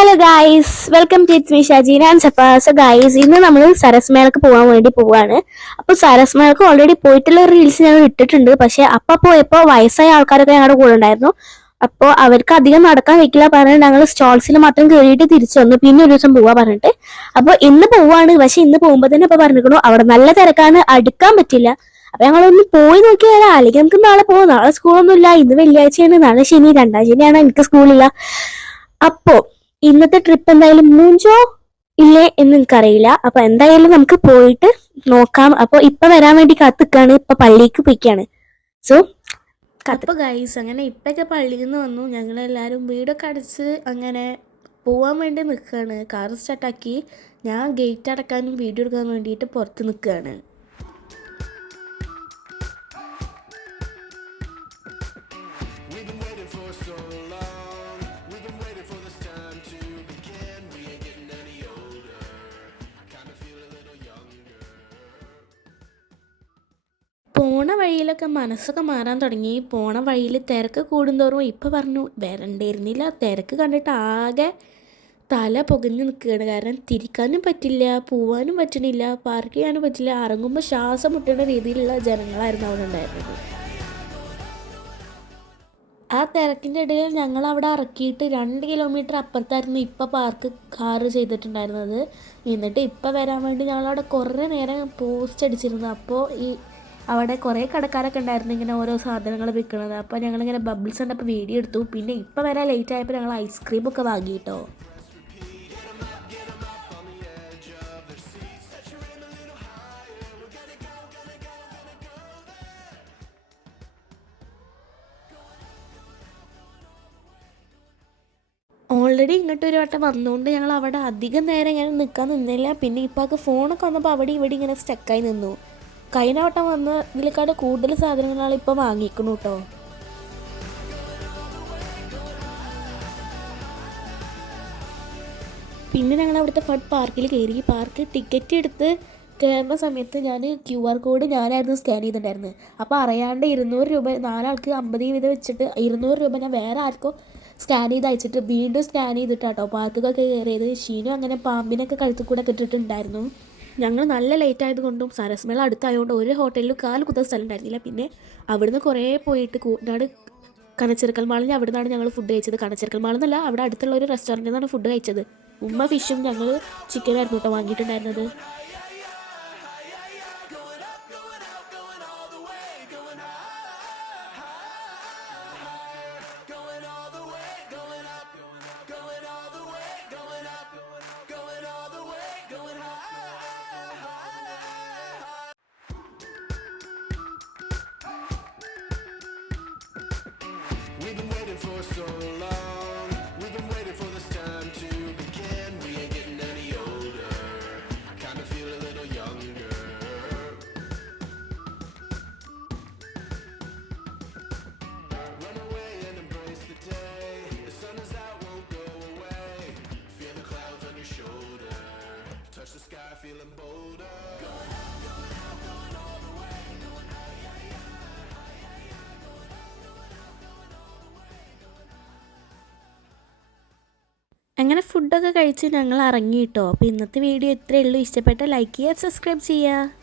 Hello guys, welcome to it's me Shajeena and Safa. So guys, ഇന്ന് നമ്മൾ സരസ് മേളക്ക് പോകാൻ വേണ്ടി പോവാണ്. അപ്പോൾ സരസ് മേളക്ക് ഓൾറെഡി പോയിട്ടുള്ള റീൽസ് ഞങ്ങൾ ഇട്ടിട്ടുണ്ട്. പക്ഷെ പോയപ്പോൾ വയസ്സായ ആൾക്കാരൊക്കെ ഞങ്ങളുടെ കൂടെ ഉണ്ടായിരുന്നു. അപ്പോൾ അവർക്ക് അധികം നടക്കാൻ വെക്കില്ല പറഞ്ഞിട്ട് ഞങ്ങൾ സ്റ്റോൾസിൽ മാത്രം കയറിയിട്ട് തിരിച്ചു വന്നു. പിന്നെ ഒരു ദിവസം പോവാ പറഞ്ഞിട്ട്. അപ്പോൾ ഇന്ന് പോവാണ്. പക്ഷെ ഇന്ന് പോകുമ്പോൾ തന്നെ പറഞ്ഞിരിക്കണു അവിടെ നല്ല തിരക്കാണ്, അടുക്കാൻ പറ്റില്ല. അപ്പൊ ഞങ്ങളൊന്ന് പോയി നോക്കി വരാം, അല്ലെങ്കിൽ നമുക്ക് നാളെ പോകാം. നാളെ സ്കൂളൊന്നും ഇല്ല, ഇന്ന് വെള്ളിയാഴ്ചയാണ്, നാളെ ശനി, രണ്ടാം ശനിയാണ്, എനിക്ക് സ്കൂളില്ല. അപ്പോ ഇന്നത്തെ ട്രിപ്പ് എന്തായാലും മൂഞ്ചോ ഇല്ലേ എന്ന് എനിക്കറിയില്ല. അപ്പൊ എന്തായാലും നമുക്ക് പോയിട്ട് നോക്കാം. അപ്പൊ ഇപ്പൊ വരാൻ വേണ്ടി കാത്തിക്കാണ്. ഇപ്പൊ പള്ളിക്ക് പോയിക്കാണ്. സോ അപ്പോൾ ഗൈസ്, അങ്ങനെ ഇപ്പൊക്കെ പള്ളിയിൽ നിന്ന് വന്നു. ഞങ്ങളെല്ലാവരും വീടൊക്കെ അടച്ച് അങ്ങനെ പോവാൻ വേണ്ടി നിൽക്കുകയാണ്. കാർ സ്റ്റാർട്ടാക്കി ഞാൻ ഗേറ്റ് അടക്കാനും വീഡിയോ എടുക്കാൻ വേണ്ടിയിട്ട് പുറത്ത് നിൽക്കുകയാണ്. പോണ വഴിയിലൊക്കെ മനസ്സൊക്കെ മാറാൻ തുടങ്ങി. പോണ വഴിയിൽ തിരക്ക് കൂടുന്തോറും ഇപ്പം പറഞ്ഞു വരണ്ടായിരുന്നില്ല. തിരക്ക് കണ്ടിട്ട് ആകെ തല പുകഞ്ഞ് നിൽക്കുകയാണ്. കാരണം തിരിക്കാനും പറ്റില്ല, പോവാനും പറ്റണില്ല, പാർക്ക് ചെയ്യാനും പറ്റില്ല. ഇറങ്ങുമ്പോൾ ശ്വാസം മുട്ടുന്ന രീതിയിലുള്ള ജനങ്ങളായിരുന്നു അവിടെ ഉണ്ടായിരുന്നത്. ആ തിരക്കിൻ്റെ ഇടയിൽ ഞങ്ങൾ അവിടെ ഇറക്കിയിട്ട് 2 കിലോമീറ്റർ അപ്പുറത്തായിരുന്നു ഇപ്പം പാർക്ക് കാറ് ചെയ്തിട്ടുണ്ടായിരുന്നത്. എന്നിട്ട് ഇപ്പം വരാൻ വേണ്ടി ഞങ്ങളവിടെ കുറേ നേരം പോസ്റ്റ് അടിച്ചിരുന്നു. അപ്പോൾ അവിടെ കുറേ കടക്കാരൊക്കെ ഉണ്ടായിരുന്നു ഇങ്ങനെ ഓരോ സാധനങ്ങൾ വിൽക്കുന്നത്. അപ്പോൾ ഞങ്ങളിങ്ങനെ ബബിൾസ് കണ്ടപ്പോൾ വീഡിയോ എടുത്തു. പിന്നെ ഇപ്പം വരാൻ ലേറ്റ് ആയപ്പോൾ ഞങ്ങൾ ഐസ്ക്രീമൊക്കെ വാങ്ങി കേട്ടോ. ഓൾറെഡി ഇങ്ങോട്ട് ഒരു വട്ടം വന്നുകൊണ്ട് ഞങ്ങൾ അവിടെ അധികം നേരം ഇങ്ങനെ നിൽക്കാൻ നിന്നില്ല. പിന്നെ ഇപ്പം ഫോണൊക്കെ വന്നപ്പോൾ അവിടെ ഇവിടെ ഇങ്ങനെ സ്റ്റക്കായി നിന്നു. കഴിഞ്ഞ വട്ടം വന്ന് ഇതിലേക്കാട് കൂടുതൽ സാധനങ്ങളാണ് ഇപ്പോൾ വാങ്ങിക്കണം കേട്ടോ. പിന്നെ ഞങ്ങൾ അവിടുത്തെ ഫഡ് പാർക്കിൽ കയറി. പാർക്ക് ടിക്കറ്റ് എടുത്ത് കയറുന്ന സമയത്ത് ഞാൻ QR കോഡ് ഞാനായിരുന്നു സ്കാൻ ചെയ്തിട്ടുണ്ടായിരുന്നത്. അപ്പോൾ അറിയാണ്ട് 200 രൂപ, 4 ആൾക്ക് 50 വീതം വെച്ചിട്ട് 200 രൂപ ഞാൻ വേറെ ആർക്കോ സ്കാൻ ചെയ്ത് അയച്ചിട്ട് വീണ്ടും സ്കാൻ ചെയ്തിട്ടാട്ടോ പാർക്കൊക്കെ കയറിയത്. ഷീനും അങ്ങനെ പാമ്പിനൊക്കെ കഴുത്തിൽ കൂടെ ഇട്ടിട്ടുണ്ടായിരുന്നു. ഞങ്ങൾ നല്ല ലേറ്റ് ആയതുകൊണ്ടും സരസ് മേള അടുത്തായതുകൊണ്ട് ഒരു ഹോട്ടലിലും കാല് കുത്താൻ സ്ഥലം ഉണ്ടായിരുന്നില്ല. പിന്നെ അവിടുന്ന് കുറേ പോയിട്ട് കൂട്ടനാട് കനച്ചിറക്കൽ മാളിൽ അവിടെ നിന്നാണ് ഞങ്ങൾ ഫുഡ് കഴിച്ചത്. കനച്ചിറക്കൽ മാളിൽ നിന്നല്ല, അവിടെ അടുത്തുള്ള ഒരു റെസ്റ്റോറൻറ്റിൽ നിന്നാണ് ഫുഡ് കഴിച്ചത്. ഉമ്മ ഫിഷും ഞങ്ങൾ ചിക്കനായിരുന്നു കേട്ടോ വാങ്ങിയിട്ടുണ്ടായിരുന്നത്. We've been waiting for so long. We've been waiting for this time to begin. We ain't getting any older. I kinda feel a little younger. Run away and embrace the day. The sun is out, won't go away. Feel the clouds on your shoulder. Touch the sky, feeling bolder. Going up, going all the way. Going high, high, high. അങ്ങനെ ഫുഡൊക്കെ കഴിച്ച് ഞങ്ങൾ ഇറങ്ങി കേട്ടോ. അപ്പോൾ ഇന്നത്തെ video ഇത്രയേ ഉള്ളൂ. ഇഷ്ടപ്പെട്ട ലൈക്ക് ചെയ്യുക, സബ്സ്ക്രൈബ് ചെയ്യുക.